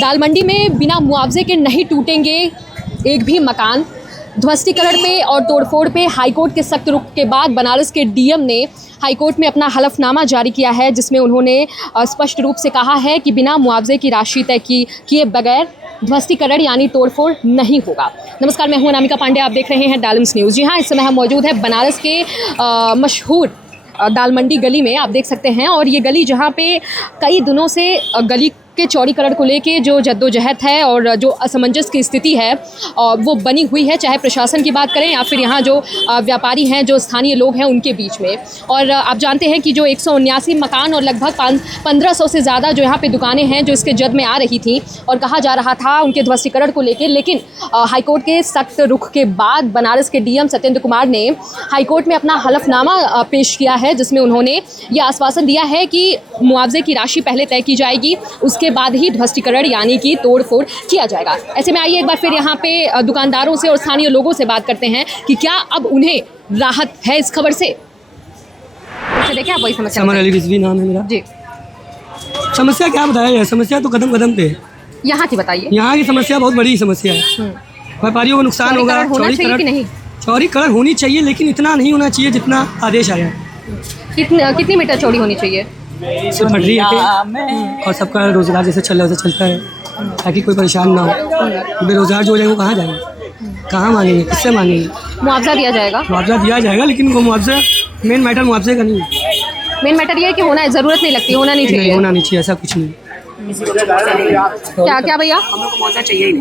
दाल मंडी में बिना मुआवजे के नहीं टूटेंगे एक भी मकान। ध्वस्तीकरण पे और तोड़फोड़ पे हाईकोर्ट के सख्त रुख के बाद बनारस के डीएम ने हाईकोर्ट में अपना हलफनामा जारी किया है, जिसमें उन्होंने स्पष्ट रूप से कहा है कि बिना मुआवजे की राशि तय किए बगैर ध्वस्तीकरण यानी तोड़फोड़ नहीं होगा। नमस्कार, मैं हूं अनामिका पांडे, आप देख रहे हैं डालम्स न्यूज़। जी हाँ, इस समय हम मौजूद है बनारस के मशहूर दाल मंडी गली में, आप देख सकते हैं। और ये गली जहाँ पे कई दिनों से गली के चौड़ीकरण को लेके जो जद्दोजहद है और जो असमंजस की स्थिति है वो बनी हुई है, चाहे प्रशासन की बात करें या फिर यहाँ जो व्यापारी हैं, जो स्थानीय लोग हैं, उनके बीच में। और आप जानते हैं कि जो 179 मकान और लगभग 1500 से ज़्यादा जो यहाँ पे दुकानें हैं जो इसके जद में आ रही थी और कहा जा रहा था उनके ध्वस्तीकरण को लेकर, लेकिन हाईकोर्ट के सख्त रुख के बाद बनारस के डीएम सत्येंद्र कुमार ने हाईकोर्ट में अपना हलफनामा पेश किया है, जिसमें उन्होंने ये आश्वासन दिया है कि मुआवजे की राशि पहले तय की जाएगी, उसके बाद ही ध्वस्तीकरण यानी कि तोड़फोड़ किया जाएगा। ऐसे में आइए एक बार फिर यहाँ पे दुकानदारों से और स्थानीय लोगों से बात करते हैं कि क्या अब उन्हें राहत है इस खबर से। देखिए, आप वही समस्या नाम है मेरा जी। समस्या क्या बताया, समस्या तो कदम कदम पे यहाँ की बताइए। यहाँ की समस्या बहुत बड़ी समस्या है। व्यापारियों को नुकसान होगा। चौड़ीकरण होनी चाहिए, लेकिन इतना नहीं होना चाहिए जितना आदेश आया। कितनी मीटर चौड़ी होनी चाहिए? सिर्फ पटरी है और सबका रोजगार जैसे चल रहा है वैसे चलता है, ताकि कोई परेशान ना हो। बेरोजगार जो हो जाएंगे वो कहाँ जाएंगे, कहाँ मांगेंगे, किससे मांगेंगे? मुआवजा दिया जाएगा। मुआवजा दिया जाएगा, लेकिन वो मुआवजा मेन मैटर मुआवजे का नहीं है। मेन मैटर ये है कि होना है, ज़रूरत नहीं लगती, होना नहीं चाहिए। होना नहीं चाहिए, ऐसा कुछ नहीं। क्या भैया? हम लोग को मुआवजा चाहिए ही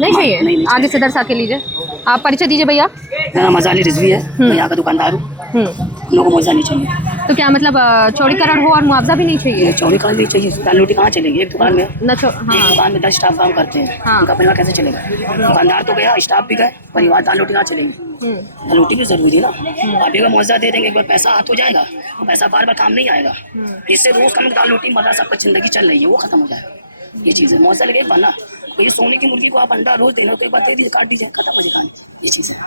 नहीं चाहिए। आगे से दर्ज आके लीजिए, आप परिचय दीजिए भैया। मेरा मजाली रिजवी है, मैं यहाँ का दुकानदार हूँ। हम लोग को मुआवजा नहीं चाहिए। तो क्या मतलब चौड़ीकरण हो और मुआवजा भी नहीं चाहिए? चौड़ीकरण नहीं चाहिए, दाल रोटी कहाँ चलेगी? एक दुकान में एक हाँ। दुकान में 10 स्टाफ काम करते हैं, उनका परिवार कैसे चलेगा? दुकानदार तो गया, स्टाफ भी गए, परिवार दाल रोटी कहाँ चलेगी? दाल रोटी भी जरूरी है ना। आप एक मुआवजा दे देंगे, एक बार पैसा हाथ हो जाएगा, वो पैसा बार बार काम नहीं आएगा। इससे रोज कम दाल रोटी मजा सबका जिंदगी चल रही है, वो खत्म हो जाएगा। ये चीज़ है, मुआवजा लगे बना। तो ये सोने की मुर्गी को आप अंडा रोज देना तो एक बार दे दीजिए, काट दीजिए, खत्म हो जाए। ये चीज़ है,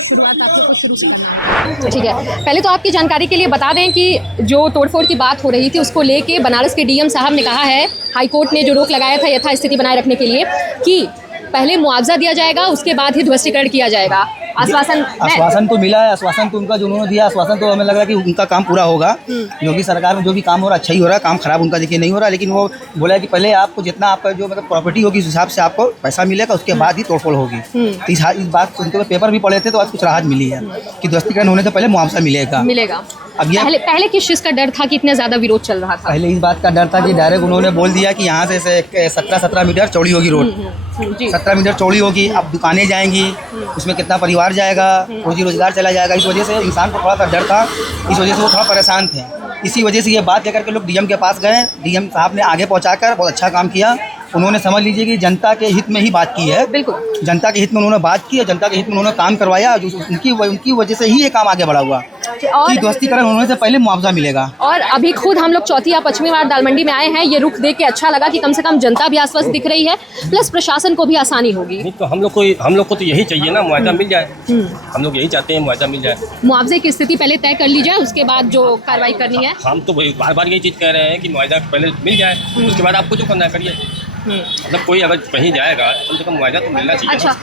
शुरुआत आप लोग को शुरू से करना है। ठीक है, पहले तो आपकी जानकारी के लिए बता दें कि जो तोड़फोड़ की बात हो रही थी उसको लेके बनारस के डीएम साहब ने कहा है, हाईकोर्ट ने जो रोक लगाया था यथास्थिति बनाए रखने के लिए, कि पहले मुआवजा दिया जाएगा, उसके बाद ही ध्वस्तीकरण किया जाएगा। आश्वासन तो मिला है, आश्वासन तो उनका जो उन्होंने दिया आश्वासन तो हमें लग रहा है कि उनका काम पूरा होगा। क्योंकि सरकार में जो भी काम हो रहा है अच्छा ही हो रहा है, काम खराब उनका देखिए नहीं हो रहा। लेकिन वो बोला है कि पहले आपको जितना आपका जो मतलब प्रॉपर्टी होगी उस हिसाब से आपको पैसा मिलेगा, उसके बाद ही तोड़फोड़ होगी। तो इस बात उनके पेपर भी पढ़े थे तो आज कुछ राहत मिली है कि ध्वस्तीकरण होने से पहले मुआवजा मिलेगा। अब ये पहले किस चीज़ का डर था कि इतना ज़्यादा विरोध चल रहा था? पहले इस बात का डर था कि डायरेक्ट उन्होंने बोल दिया कि यहाँ से 17 मीटर चौड़ी होगी रोड, 17 मीटर चौड़ी होगी। अब दुकानें जाएंगी, उसमें कितना परिवार जाएगा, रोजी रोजगार चला जाएगा। इस वजह से इंसान को थोड़ा सा डर था, इस वजह से वो थोड़ा परेशान थे। इसी वजह से ये बात लेकर के लोग डीएम के पास गए। डीएम साहब ने आगे पहुँचाकर बहुत अच्छा काम किया। उन्होंने समझ लीजिए कि जनता के हित में ही बात की है। बिल्कुल, जनता के हित में उन्होंने बात की और जनता के हित में उन्होंने काम करवाया। जो उनकी वजह से ही ये काम आगे बढ़ा हुआ कि ध्वस्तीकरण होने से पहले मुआवजा मिलेगा। और अभी खुद हम लोग चौथी या पश्चिमी वार्ड दाल मंडी में आए हैं, ये रुख देख के अच्छा लगा कि कम से कम जनता भी आश्वस्त दिख रही है, प्लस प्रशासन को भी आसानी होगी। तो हम लोग को तो यही चाहिए ना, मुआवजा मिल जाए। हम लोग यही चाहते हैं, मुआवजा मिल जाए। मुआवजे की स्थिति पहले तय कर ली जाए, उसके बाद जो कार्रवाई करनी है। हम तो बार बार यही चीज़ कह रहे हैं कि मुआवजा पहले मिल जाए, उसके बाद आपको जो करना है करिए। मतलब कोई अगर कहीं जाएगा कम से कम मुआवजा तो मिलना चाहिए। अच्छा,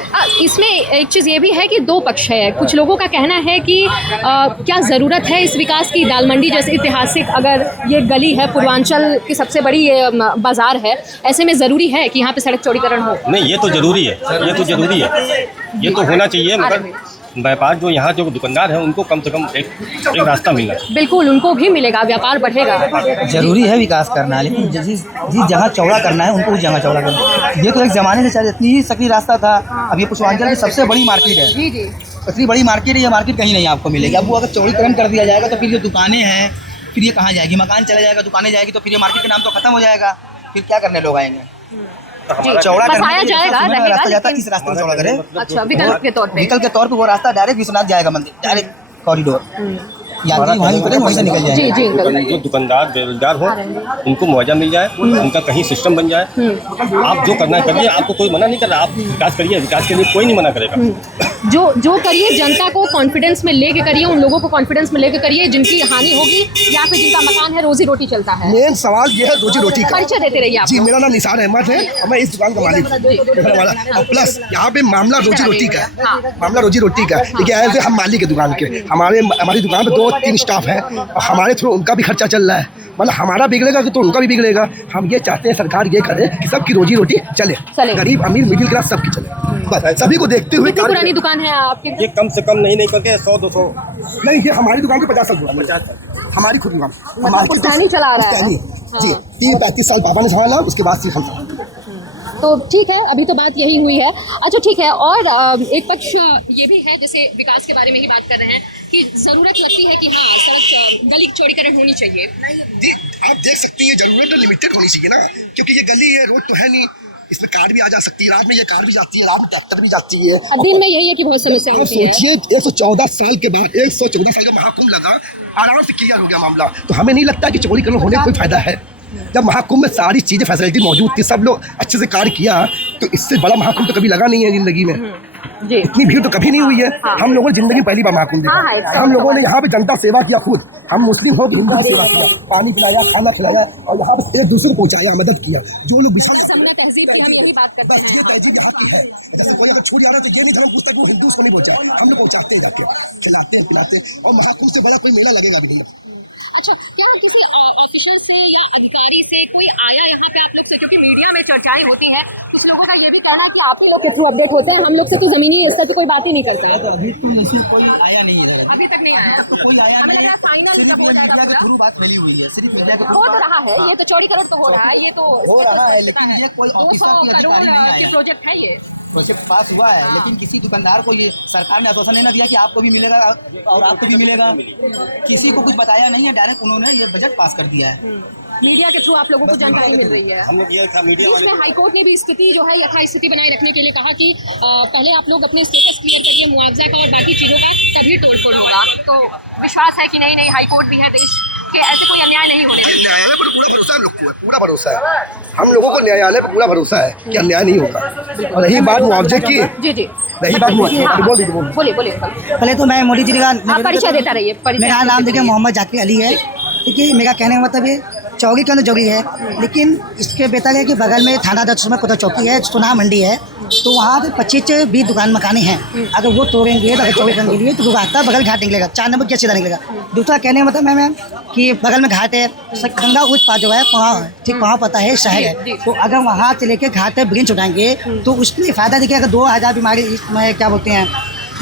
इसमें एक चीज़ ये भी है कि दो पक्ष है। कुछ लोगों का कहना है कि क्या ज़रूरत है इस विकास की? दाल मंडी जैसे ऐतिहासिक अगर ये गली है, पूर्वांचल की सबसे बड़ी ये बाज़ार है, ऐसे में ज़रूरी है कि यहाँ पे सड़क चौड़ीकरण हो? नहीं, ये तो ज़रूरी है, ये तो होना चाहिए। मगर व्यापार जो यहाँ जो दुकानदार हैं उनको कम से कम एक रास्ता मिलना चाहिए। बिल्कुल, उनको भी मिलेगा, व्यापार बढ़ेगा। जरूरी है विकास करना, लेकिन जिस जगह चौड़ा करना है उनको उस जगह चौड़ा करना। ये तो एक ज़माने से चल इतनी ही सकरी रास्ता था। अब ये पूर्वांचल की सबसे बड़ी मार्केट है। जी। इतनी बड़ी मार्केट है, ये मार्केट कहीं नहीं आपको मिलेगी। अब वो अगर चौड़ीकरण कर दिया जाएगा तो फिर ये दुकानें हैं, फिर ये कहाँ जाएगी? मकान चला जाएगा, दुकानें जाएगी, तो फिर ये मार्केट का नाम तो खत्म हो जाएगा। फिर क्या करने लोग आएंगे? चौड़ा बसाया जाएगा, रास्ता जाता है, इस रास्ते में चौड़ा करें। अच्छा, विकल्प के तौर पे वो रास्ता डायरेक्ट विश्वनाथ जाएगा मंदिर, डायरेक्ट कॉरिडोर वहीं से निकल जाए। जो दुकानदार बेरोजगार हो उनको मुआवजा मिल जाए, उनका कहीं सिस्टम बन जाए। आप जो करना है करिए, आपको कोई मना नहीं कर रहा। आप विकास करिए, विकास के लिए कोई नहीं मना करेगा। जो करिए जनता को कॉन्फिडेंस में लेके करिए, उन लोगों को कॉन्फिडेंस में लेके करिए जिनकी हानि होगी या फिर जिनका मकान है, रोजी रोटी चलता है। मेन सवाल ये है रोजी रोटी का। परिचय देते रहिए आप। जी, मेरा नाम निसार अहमद है और मैं इस दुकान का मालिक हूँ। और प्लस यहाँ पे मामला रोजी रोटी का है, मामला रोजी रोटी का। देखिए ऐसे हम मालिक है दुकान के, हमारी दुकान पे 2-3 स्टाफ है और हमारे थ्रू उनका भी खर्चा चल रहा है। मतलब हमारा बिगड़ेगा तो उनका भी बिगड़ेगा। हम ये चाहते हैं सरकार ये करे कि सबकी रोजी रोटी चले, गरीब अमीर मिडिल क्लास सबकी चले, बस सभी को देखते हुए। कितनी पुरानी दुकान है आपकी? ये कम से कम नहीं करके 100-200 नहीं, ये हमारी दुकान के 50 साल पुरानी, 50 साल हमारी खुद दुकान, हमारी पुश्तैनी चला रहा है जी। 30-35 साल पापा ने संभाला, उसके बाद सिर्फ हम। तो ठीक है, अभी तो बात यही हुई है। अच्छा ठीक है, और एक पक्ष ये भी है, जैसे विकास के बारे में ही बात कर रहे हैं कि ज़रूरत लगती है कि हाँ सड़क गली चौड़ीकरण होनी चाहिए। आप देख सकती हैं जरूरत तो लिमिटेड होनी चाहिए ना, क्योंकि ये गली है, रोड तो है नहीं, इसमें कार भी आ जा सकती है, रात में ये कार भी जाती है, रात में ट्रैक्टर भी जाती है। दिन में यही है कि बहुत समस्या होती है। सोचिए 114 साल के बाद 114 साल का महाकुंभ लगा, आराम से क्लियर हो गया मामला। तो हमें नहीं लगता कि चौड़ीकरण होने का कोई फायदा है। जब महाकुंभ में सारी चीजें फैसिलिटी मौजूद थी, सब लोग अच्छे से कार्य किया, तो इससे बड़ा महाकुंभ तो कभी लगा नहीं है जिंदगी में। जी। इतनी भीड़ तो कभी नहीं हुई है। हम लोगों ने जिंदगी में पहली बार महाकुंभ देखा। हम लोगों ने यहाँ पे जनता सेवा किया, खुद हम मुस्लिम हो कि हिंदू की सेवा किया, पानी पिलाया, खाना खिलाया और यहाँ पे एक दूसरे को पहुँचाया, मदद किया। जो लोग तहजीब की हम यही बात करते हैं। ये तहजीब है, जैसे कोई अगर छोड़ आ रहा है तो ये नहीं धर्म पूछता कि वो हिंदू को नहीं पहुँचा, हम लोग पहुँचाते जाते, खिलाते पिलाते। और महाकुंभ से बड़ा कोई मेला लगेगा नहीं। अच्छा, क्या किसी ऑफिसर से या अधिकारी से कोई आया यहाँ पे आप लोग से? क्योंकि मीडिया में चर्चाएं होती हैं, कुछ लोगों का ये भी कहना है कि आप ही लोग के थ्रू अपडेट होते हैं, हम लोग से तो जमीनी स्तर की कोई बात ही नहीं करता। अभी तो ऐसे कोई आया नहीं है, अभी तक नहीं आया, तो कोई आया नहीं है। फाइनल सिर्फ मीडिया के थ्रू बात फैली हुई है, सिर्फ मीडिया के हो तो रहा है, ये तो चौड़ीकरण तो हो रहा है, ये तो हो रहा है, लेकिन ये कोई ऑफिसर की अधिकारी नहीं के आया। प्रोजेक्ट है ये प्रोजेक्ट पास हुआ है, लेकिन किसी दुकानदार को ये सरकार ने आश्वासन नहीं दिया कि आपको भी मिलेगा और आपको भी मिलेगा। किसी को कुछ बताया नहीं है, डायरेक्ट उन्होंने ये बजट पास कर दिया है। मीडिया के थ्रू आप लोगों को जानकारी मिल रही है। हमने ये था मीडिया वाले। इसमें हाईकोर्ट ने भी स्थिति जो है यथास्थिति बनाए रखने के लिए कहा कि पहले आप लोग अपने स्टेटस क्लियर करिए मुआवजा का और बाकी चीज़ों का, तभी तोड़फोड़ होगा। तो विश्वास है कि नहीं हाईकोर्ट भी है देश के, ऐसे कोई अन्याय नहीं होने देंगे। न्यायालय पर पूरा भरोसा है, हम लोग को पूरा भरोसा है, हम लोगों को न्यायालय पर पूरा भरोसा है कि अन्याय नहीं होगा। और रही बात मुआवजे की, जी रही बात बोलिए। पहले तो मैं मोदी जी का परिचय देता रहिए। मेरा नाम देखिए मोहम्मद जाकिर अली है। देखिए मेरा कहने का मतलब ये चौड़ीकरण जरूरी है, लेकिन इसके बेहतर है कि बगल में थाना 10 में कोटा चौकी है, सुना मंडी है, तो वहाँ पे 25-20 दुकान मकाने हैं। अगर वो तोड़ेंगे तो अगर चौड़ीकरण के लिए तो रास्ता बगल घाट निकलेगा, 4 नंबर क्या सीधा निकलेगा। दूसरा कहने का मतलब मैम कि बगल में घाट है, गंगा उस पार जो है वहाँ ठीक वहाँ पता है शहर है, तो अगर वहाँ से लेके घाट पे ब्रिंच उठाएंगे तो उसमें फ़ायदा देखिए। अगर 2000 बीमारी में क्या बोलते हैं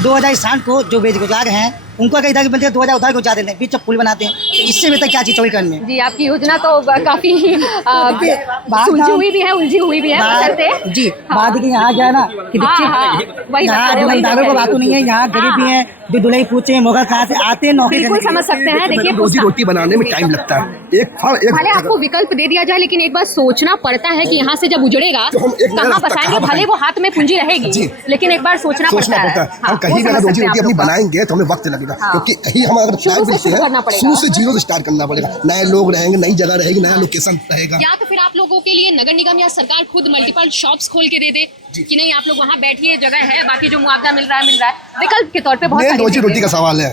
2000 इंसान को जो बेरोजगार हैं उनको अगर इधर मिलते हैं 2000 उधार को जा देते हैं, बीच पुल बनाते हैं, इससे बेहतर क्या चीज़ चौड़ीकरण में। जी आपकी योजना तो काफी सुलझी हुई भी है, उलझी हुई भी है। जी बात की यहाँ क्या है ना कि यहाँ दुकानदारों को बातों नहीं है, यहाँ गरीब भी हैं जो दुल्हन पूछे मोगल कहाँ से आते हैं नौकरी बिल्कुल समझ सकते हैं। देखिए रोजी रोटी बनाने में टाइम लगता है। भले आपको विकल्प दे दिया जाए, लेकिन एक बार सोचना पड़ता है कि यहाँ से जब उजड़ेगा कहाँ बसाएंगे। भले वो हाथ में पूंजी रहेगी, लेकिन एक बार सोचना पड़ता है। हम कहीं भी अगर रोजी रोटी अपनी बनाएंगे तो हमें वक्त लगेगा, क्योंकि कहीं हम अगर शुरू से जीरो से स्टार्ट करना पड़ेगा। नए लोग रहेंगे, नई जगह रहेगी, नया लोकेशन रहेगा। या तो फिर आप लोगों के लिए नगर निगम या सरकार खुद मल्टीपल शॉप्स खोल के दे दे कि नहीं आप लोग वहाँ बैठिए, जगह है, बाकी जो मुआवजा मिल रहा है विकल्प के तौर पे। बहुत रोजी रोटी का सवाल है,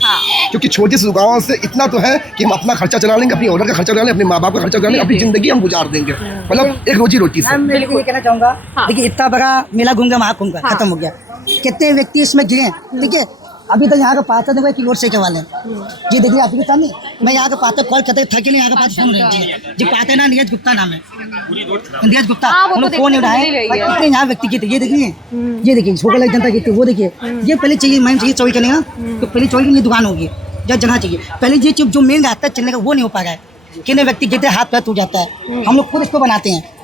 क्योंकि छोटी सी दुकान से इतना तो है कि हम अपना खर्चा चला लेंगे, अपनी ऑर्डर का खर्चा चला लेंगे, अपने माँ बाप का खर्चा चला लेंगे, अपनी जिंदगी हम गुजार देंगे, मतलब एक रोजी रोटी से। मैं ये कहना चाहूँगा, देखिए इतना बड़ा मेला घूम गया, महाकुंभ का खत्म हो गया, कितने व्यक्ति इसमें गिरे, ठीक है। अभी तक यहाँ का पाता देखो कि रोड से के वाले ये देखिए आपके सामने, मैं यहाँ का पाता कॉल करते थके नहीं, यहाँ का पास फोन रही जी पाते ना नीरज गुप्ता नाम है, नीरज गुप्ता, हम लोग फोन उठाए कितने यहाँ व्यक्ति की थे। ये देखिए छोटा लग जनता की, वो देखिए ये पहले चाहिए मैम चाहिए चौड़ी करने का, तो पहले चौड़ी की दुकान होगी जब जगह चाहिए। पहले ये जो मेन रास्ता चलने का वो नहीं हो पा रहा है, कितने व्यक्ति गिरते हाथ पैर टूट जाता है, हम लोग खुद इसको बनाते हैं।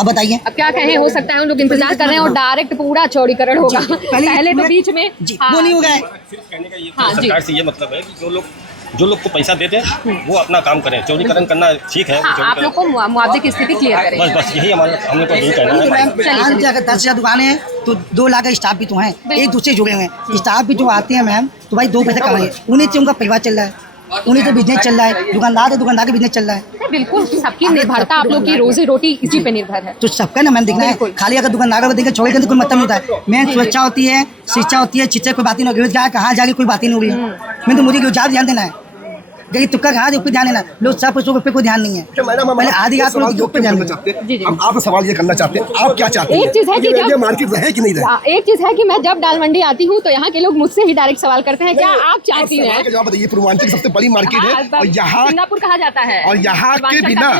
अब बताइए अब क्या कहें, हो सकता है हम लोग इंतजार कर रहे हैं और डायरेक्ट पूरा चौड़ीकरण होगा। पहले तो बीच में वो नहीं होगा। कहने का ये सरकार से ये मतलब है कि जो लोग को पैसा देते हैं वो अपना काम करें, चौड़ीकरण करना ठीक है। आप लोग को मुआवजे की स्थिति क्लियर करें, बस यही हम लोग को यही कहना है। अगर 10,000 दुकानें हैं तो 2 लाख का स्टाफ भी तो हैं, एक दूसरे जुड़े हुए हैं, स्टाफ भी जो आते हैं मैम तो भाई 2 पैसे कमाए, उन्हीं से उनका परिवार चल रहा है। उन्हीं से बिजनेस चल रहा है, दुकानदार है, दुकानदार का बिजनेस चल रहा है। बिल्कुल, सबकी निर्भरता आप लोग की रोजी रोटी इसी पे निर्भर है। तो सबका ना मन दिखना है, खाली अगर दुकानदार को देखें छोड़ के तो कोई मतलब नहीं होता है। मेन सुरक्षा होती है, शिक्षा होती है, शिक्षा कोई बात ही नहीं होगी, कहाँ जाके कोई बात ही नहीं होगी। मैं तो मुझे ज़्यादा ध्यान देना है, कहीं तुक्का खा दे ध्यान देना, लोग सब कुछ पे कोई ध्यान नहीं है। पहले आधी रात को लोग पे ध्यान देना। हम आपसे सवाल ये करना चाहते हैं, आप क्या चाहते हैं? एक चीज़ है कि ये मार्केट रहे कि नहीं रहे? एक चीज़ है कि मैं जब दाल मंडी आती हूँ तो यहाँ के लोग मुझसे ही डायरेक्ट सवाल करते हैं, क्या आप चाहती हैं? जवाब बताइए। पूर्वांचल की सबसे बड़ी मार्केट है और यहाँ सिंगापुर कहा जाता है, और यहाँ के बिना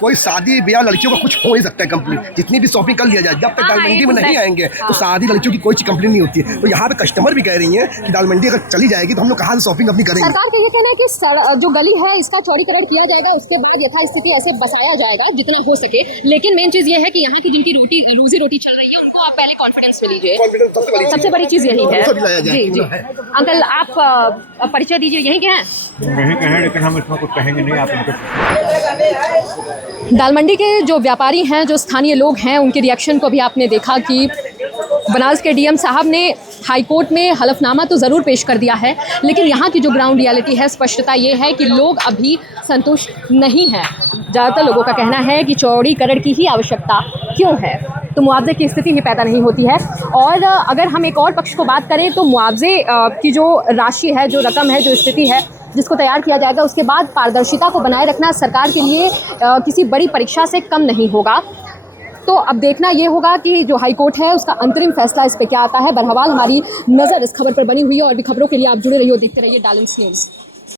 कोई शादी ब्याह लड़कियों का कुछ हो नहीं सकता है। कंप्लीट जितनी भी शॉपिंग कर लिया जाए, जब तक दाल मंडी में नहीं आएंगे तो शादी लड़कियों की कोई कंप्लेन नहीं होती है। तो यहाँ पे कस्टमर भी कह रही है कि दाल मंडी अगर चली जाएगी तो हम लोग कहाँ से शॉपिंग अपनी करेंगे? सरकार का ये कहना है कि जो गली है इसका चौड़ीकरण किया जाएगा, उसके बाद यथास्थिति ऐसे बसाया जाएगा जितना हो सके। लेकिन मेन चीज ये है कि यहाँ की जिनकी रोजी रोटी चल रही है उनको आप पहले कॉन्फिडेंस में लीजिए, सबसे बड़ी चीज यही है। जी जी अंकल, आप परिचय दीजिए, यहीं के हैं? नहीं कहें, लेकिन हम इसमें कुछ कहेंगे नहीं। आप उनको दाल मंडी के जो व्यापारी हैं, जो स्थानीय लोग हैं, उनके रिएक्शन को भी आपने देखा कि बनारस के डीएम साहब ने हाई कोर्ट में हलफनामा तो ज़रूर पेश कर दिया है, लेकिन यहाँ की जो ग्राउंड रियलिटी है, स्पष्टता ये है कि लोग अभी संतुष्ट नहीं हैं। ज़्यादातर लोगों का कहना है कि चौड़ीकरण की ही आवश्यकता क्यों है, तो मुआवजे की स्थिति ही पैदा नहीं होती है। और अगर हम एक और पक्ष को बात करें तो मुआवजे की जो राशि है, जो रकम है, जो स्थिति है जिसको तैयार किया जाएगा, उसके बाद पारदर्शिता को बनाए रखना सरकार के लिए किसी बड़ी परीक्षा से कम नहीं होगा। तो अब देखना ये होगा कि जो हाई कोर्ट है उसका अंतरिम फैसला इस पे क्या आता है। बहरहाल हमारी नज़र इस खबर पर बनी हुई है और भी खबरों के लिए आप जुड़े रहिए, देखते रहिए डायलेंस न्यूज़।